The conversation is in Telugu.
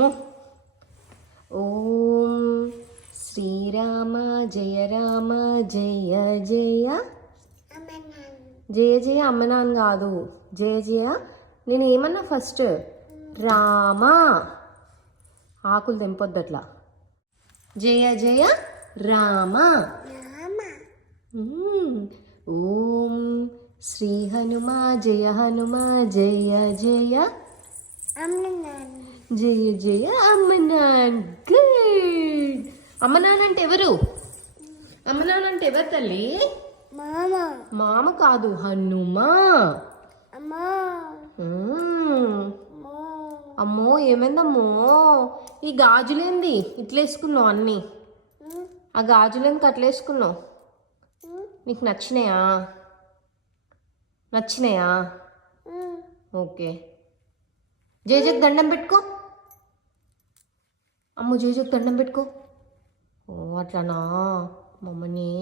అమ్మో. ఓం శ్రీరామ జయ రామ జయ జయ జయ జయ అమ్మనాన్ కాదు, జయ జయ. నేను ఏమన్నా ఫస్ట్ రామ, ఆకులు తెంపొద్దు అట్లా. జయ జయ రామ. ఓం శ్రీ హనుమా జయ హనుమా జయ జయ జయ జయ అమ్మనాన్. గుడ్. అమ్మనాన్ అంటే ఎవరు? అమ్మనాన్ అంటే ఎవరు తల్లి? మామ కాదు, హనుమా. అమ్మో ఏమైందమ్మో? ఈ గాజులేంది ఇట్లేసుకున్నావు అన్నీ? ఆ గాజులేందుకు అట్లేసుకున్నావు? నీకు నచ్చినాయా? నచ్చినాయా? ఓకే. జేజకు దండం పెట్టుకో. అమ్మో జేజకు దండం పెట్టుకో. ఓ అట్లానా మమ్మని.